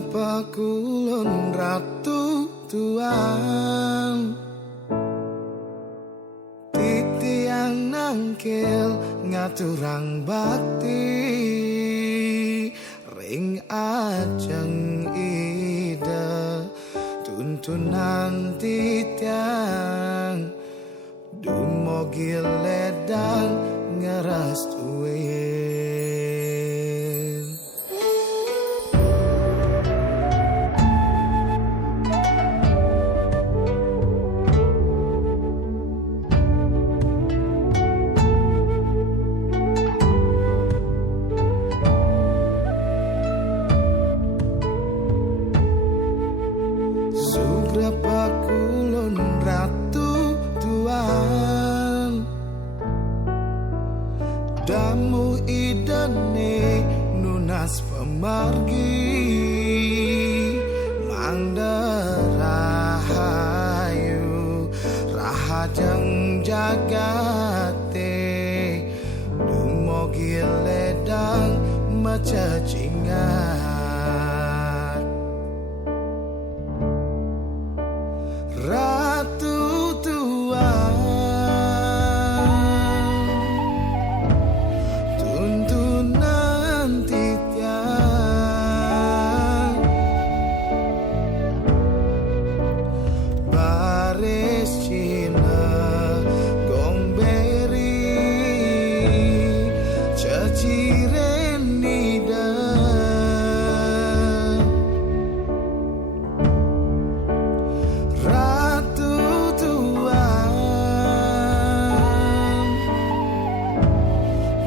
Sugrapa kulon ratu tuan, titiang nangkil ngaturang bakti, ring ajeng ida tuntunan titiang, dumogil ledang ngerastuin. Sugrapa kulon ratu tuan, damu idane nunas pemargi, mangdarahayu rahajeng jagate, dumogil ledang macacingan. Ratu tuan, tuntunan titian, baris Cina gomberi, ceciren nida, Ratu tuan,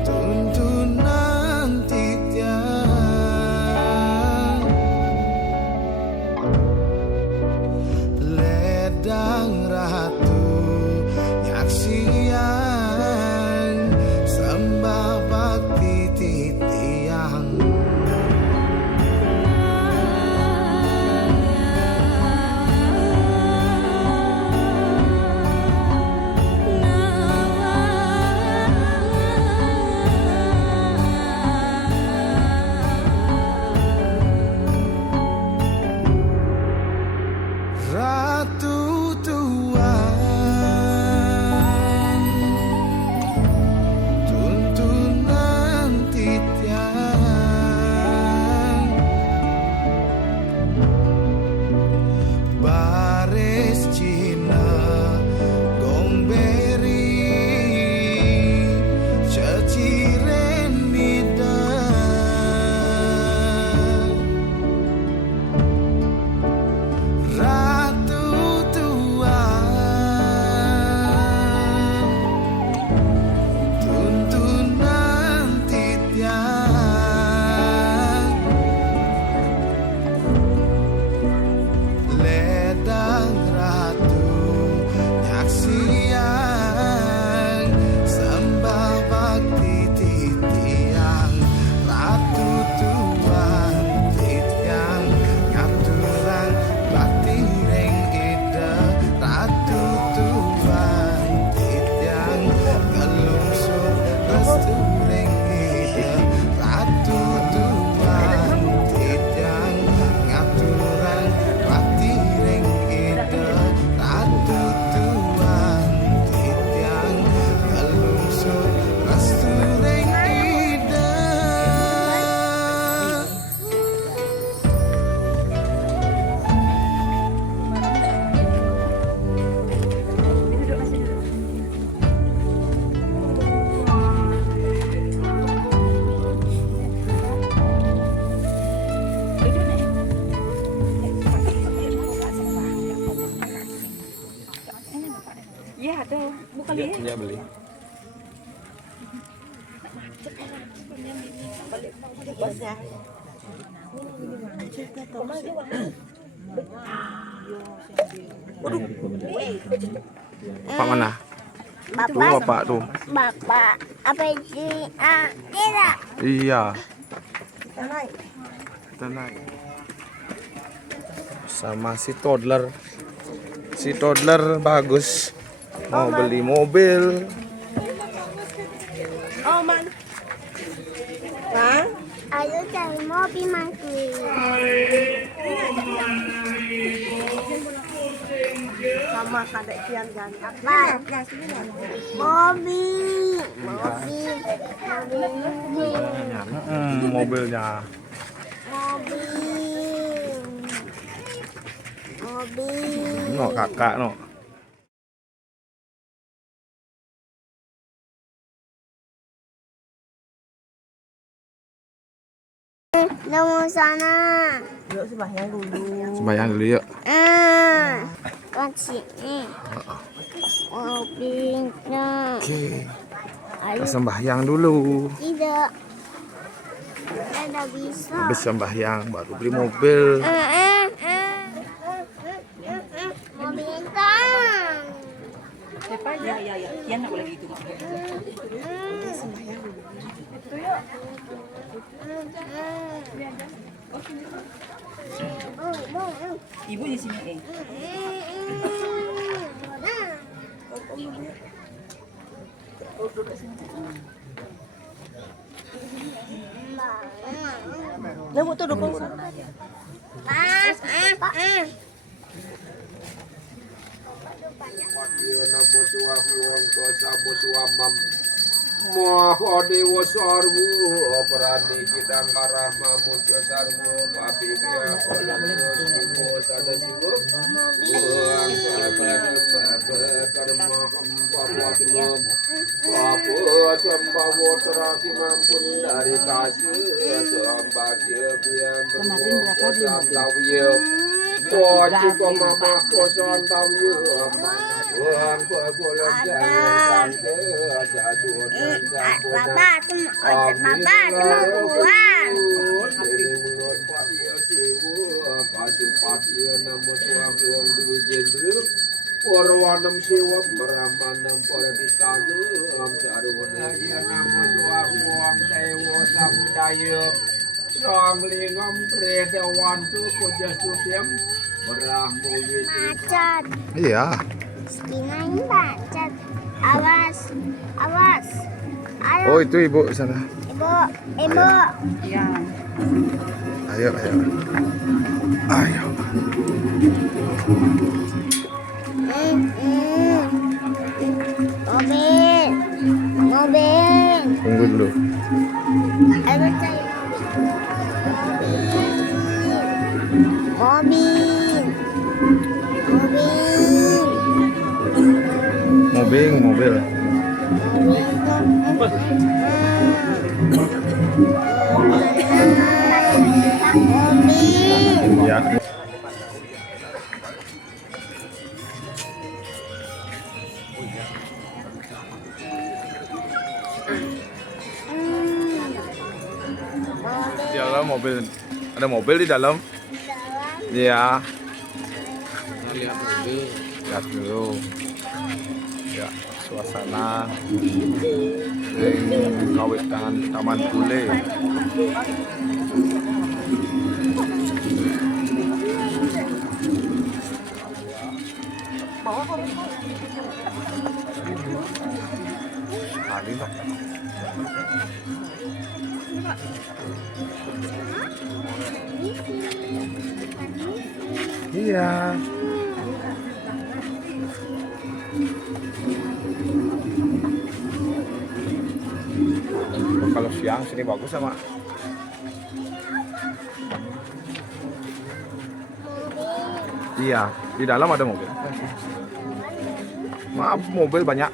tuntunan titian, ledang ratu nyaksian, sembah bakti titiang. Ratu tuan, tuntunan titian, baris Cina gomberi, ceciren nida, Ratu tuan, tuntunan titian, ledang ratu nyaksian, sembah bakti titiang. Ratu tuan titiang, ngaturang bakti ring ida. Ratu tuan titiang, ngelungsur restu ring ida. Ratu tuan titiang, ngaturang bakti ring ida. Ratu tuan titiang, ngelungsur restu ring ida. Iya, ada. Bukan dia. Dia beli. Bosnya. Pak mana? Tuh bapak tuh. Bapak apa sih? Tidak. Iya. Kita naik. Sama si toddler. Si toddler bagus. Mau beli mobil. Oh, man. Hah? Ayo cari mobil McQueen. Sama kadek kian kan. Apa? Mobil. Mobil. Mobil. Mobilnya. Mobil. Mobil. No kakak no. Nemu sana. Yuk sembahyang dulu. Sembahyang dulu yuk. Kan sini. Mobilnya. Oke. Ayo. Kita sembahyang dulu. Tidak. Tidak bisa. Habis sembahyang baru beli mobil. Mobil hitam. Siapa ya? Ya. Kian nggak boleh gitu. Ibu di sini Lah tuh dukung sana. Namo suwahu wangko samo suwamam Maha Dewa Sarwu Prani Kidang Karama Mujo Sarwu Papibya Pranyo Siwo Sada Siwo Buang Karma Hamba Papu Sambawo Teraki Mampun Dari Kasih Sambadya Bian Berbuka Samtawya Poci Komama Kosan Tawya Tuhan Kukulan Jangan Sangke Sasuan Bapak tuh, bapak tuh buang. Dari mulut Patia Siwu Pasupatia Namo Suahuang Dwi Jendru Purwanam Siwa Beramanam Paradistanu Sarwanaya Namo Suahuang Dewa Samudaya Sang Lingam Tredawantu Pujastutyam Berahmu Witu Cat, Iya. sekinain cat. Awas, awas. Ayo, Oh itu ibu sana. ibu, ibu. Iya. Ayo ayo. Ayo. Mobil, mobil. Tunggu dulu. Ayo cari mobil. Mobil. Mobil. Mobil. Ya. Di dalam mobil. Ada mobil di dalam. Iya. Lihat dulu. Ya, suasana kawitan Taman Bule. Sekali dong. Iya. Kalau siang sini bagus sama. Iya, di dalam ada mobil. Maaf, mobil banyak.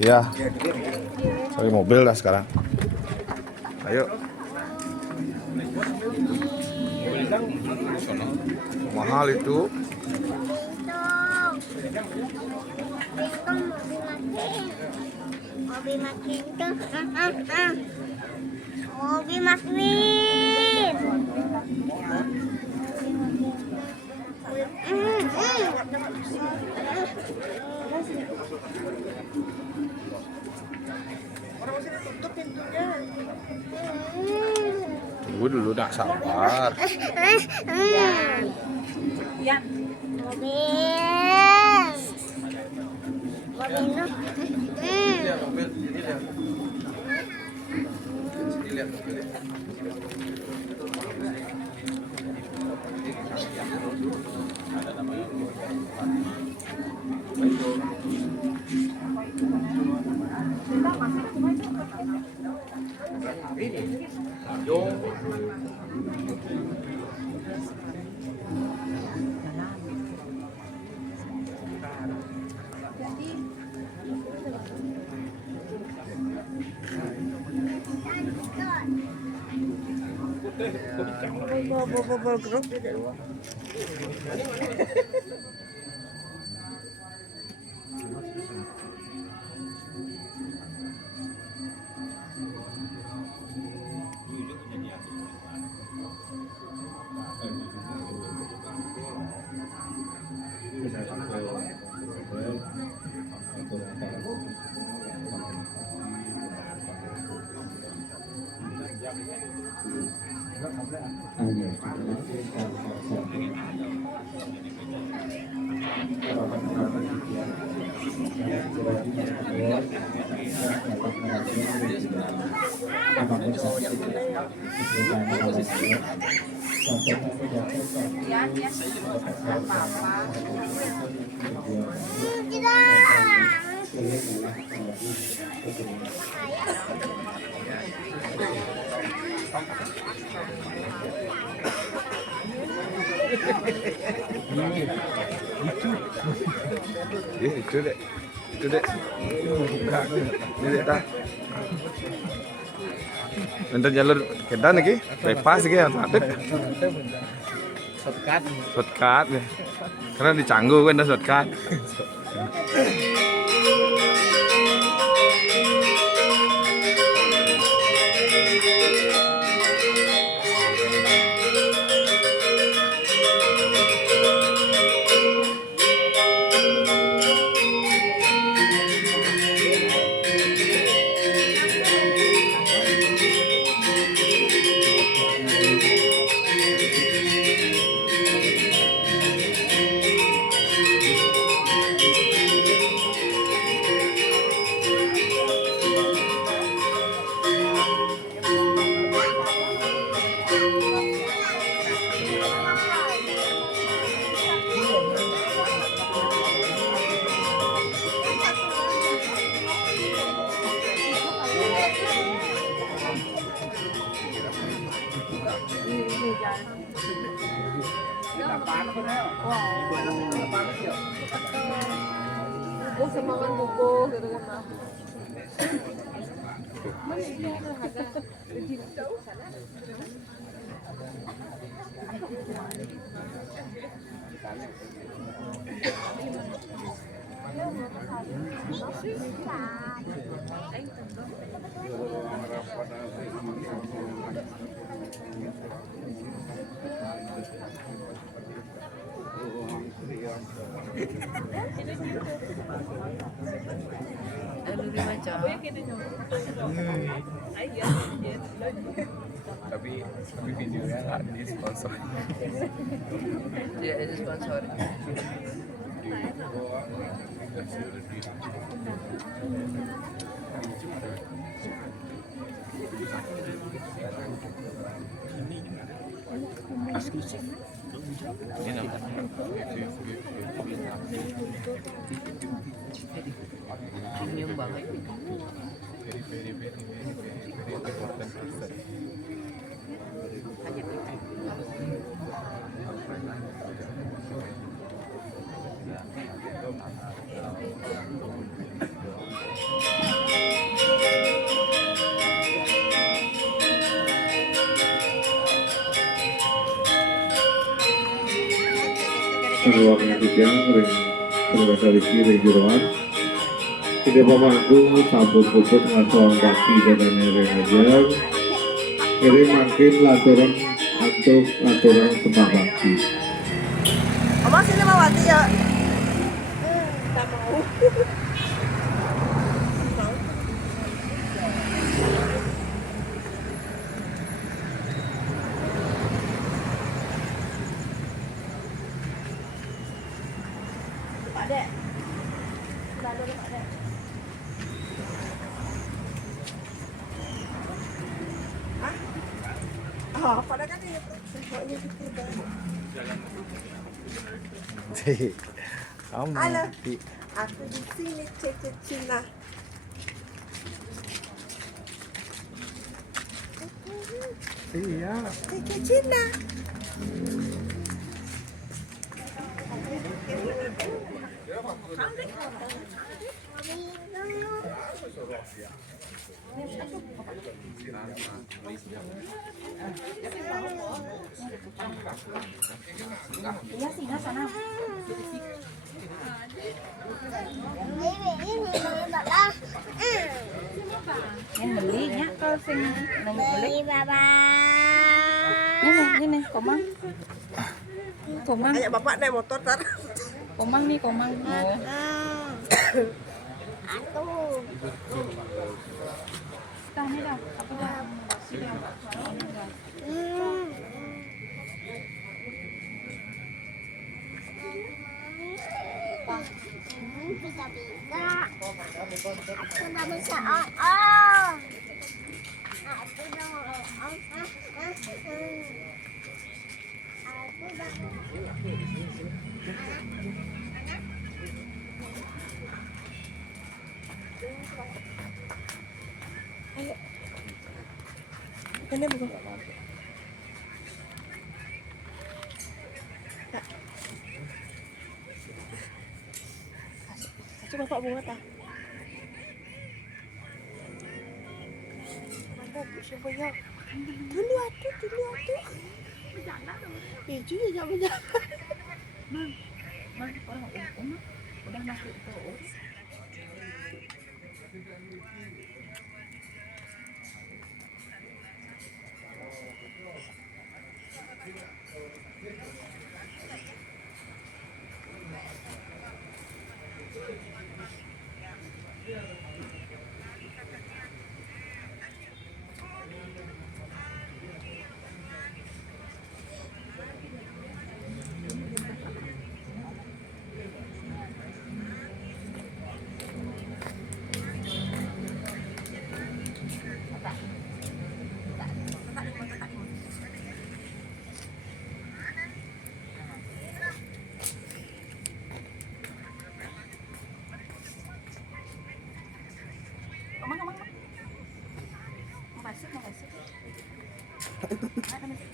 Ya. Cari mobil lah sekarang. Ayo. Mahal itu. Mobil McQueen tuh, mobil McQueen. Tunggu dulu, nak sabar. Iya. Mobil. Itu deh. Buka. Ini deh dah. Nanti jalur kedan lagi, bypass lagi yang satu. Shortcut ya. Karena di Canggu kan ada shortcut. Semangat buku gitu kan. Tapi videonya nggak di sponsor. Tidak ada sponsor. Premium banget. Very important person. Ruangnya tiga, ring Profesor Rizky, ring Jeroan. Tiga pemangku, sabun puput, ngasuhan kaki, dan ring ajar. Kiri makin laturan untuk aturan tentang bakti. Oma sini mau mati ya. Pak Dek. Sudah ada Pak Dek. Oh, pada kan ini Kamu. Halo. Aku di sini Cece Cina. Iya. Cece Cina. Yang belinya kalau sing nang beli. Baba. Ini komang. Komang, Ayo bapak naik motor tar. komang nih komang. Oh. Atuh. Tanya dah, apa dah? Bisa-bisa. Aku nggak bisa on. Aku dong on. Aku dong. Ini bukan. Kasih bapak bunga tak? Siapa ya? Dulu atuh. Biju ya berjalan. Mang, orang udah masuk ke urus. Mau masuk. Ada masuk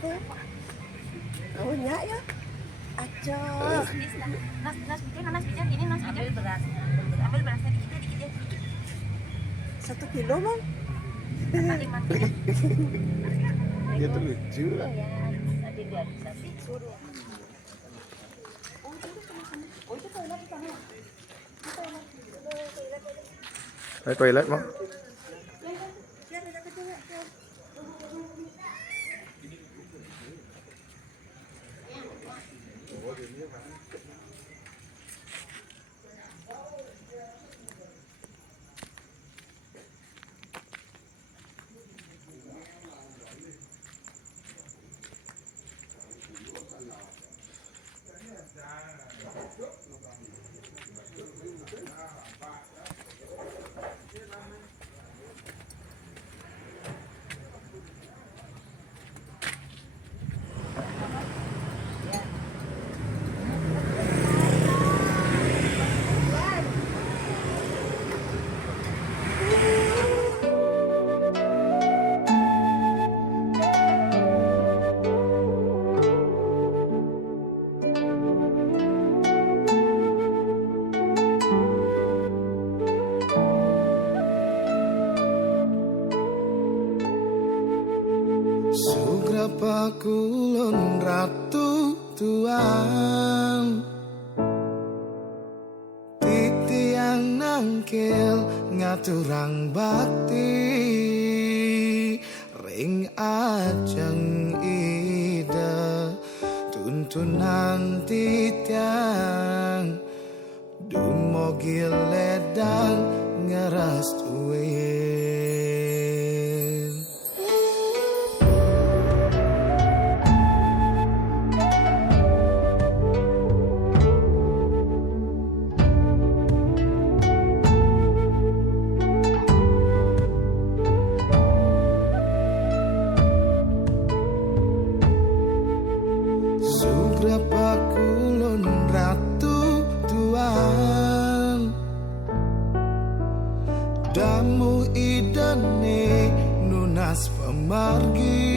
pokok. Oh nyak ya. Aco. Nas bikin ini nas bikin. Ambil berasnya dikit ya. 1 kilo bang. Dia tuh lucu. Ayo toilet mau. Sugrapa kulon ratu tuan titiang nangkil ngaturang bakti ring ajeng ida tuntunan titiang dumogil ledang ngeras tuwe. margi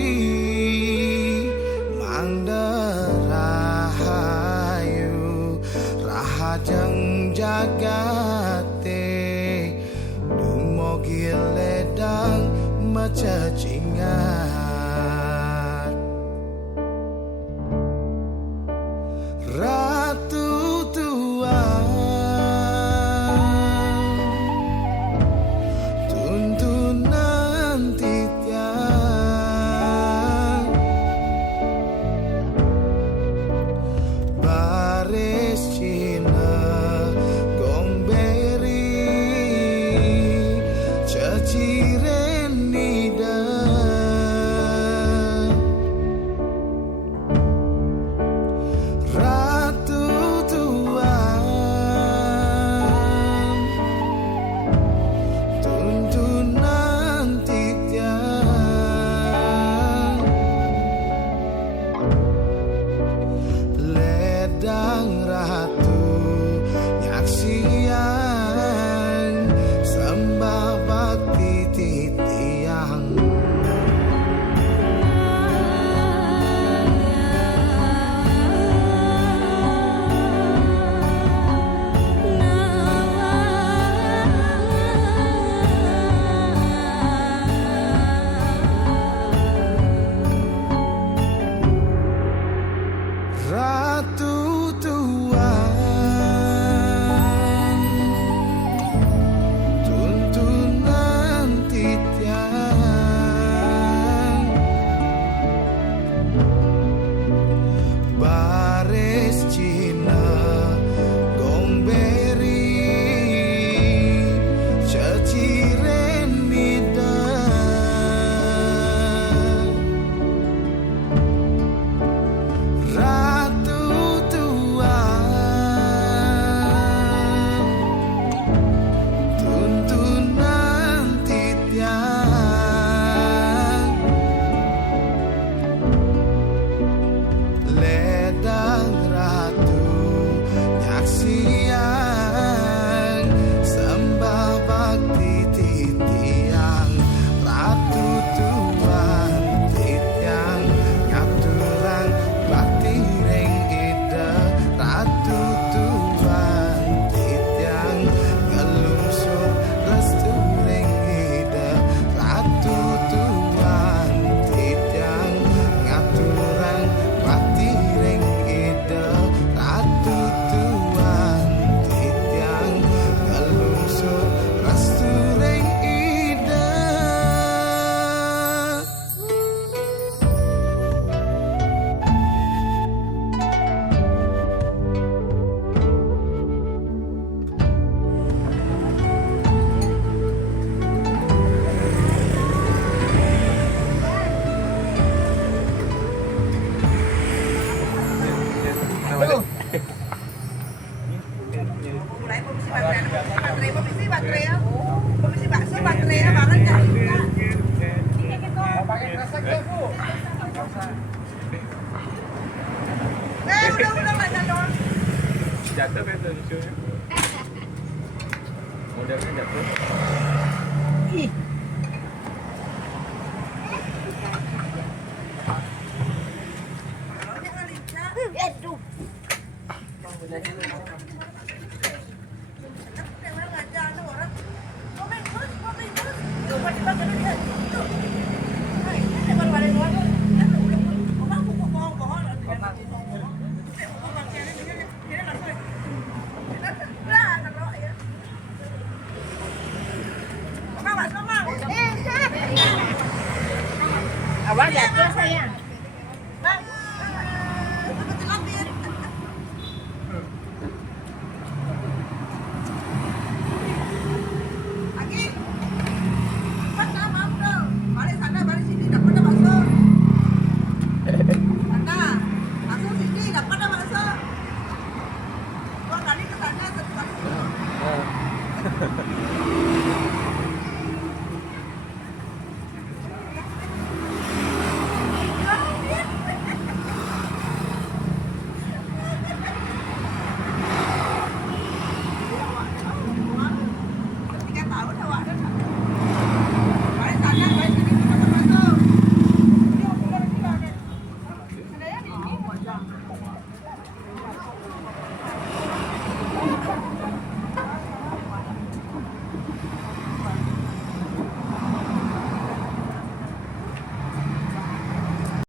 mandarahayu rahajeng jagate dumugi ledang macacingat ratu tuan tuntunan titian baris Cina gomberi ceciren nida ratu tuan tuntunan titian ledang ratu nyaksian sembah bakti titiang ratu tuan tuntunan titian baris Cina gomberi ceciren nida ratu tuan tuntunan titian ledang ratu nyaksian sembah bakti titiang ratu tuan titiang ngaturang bakti ring ida ratu tuan titiang ngelungsur restu ring ida ratu tuan titiang ngaturang bakti ring ida ratu tuan titiang ngelungsur restu ring ida Jatuh kan tuh lucunya. Modelnya jatuh. Aduh.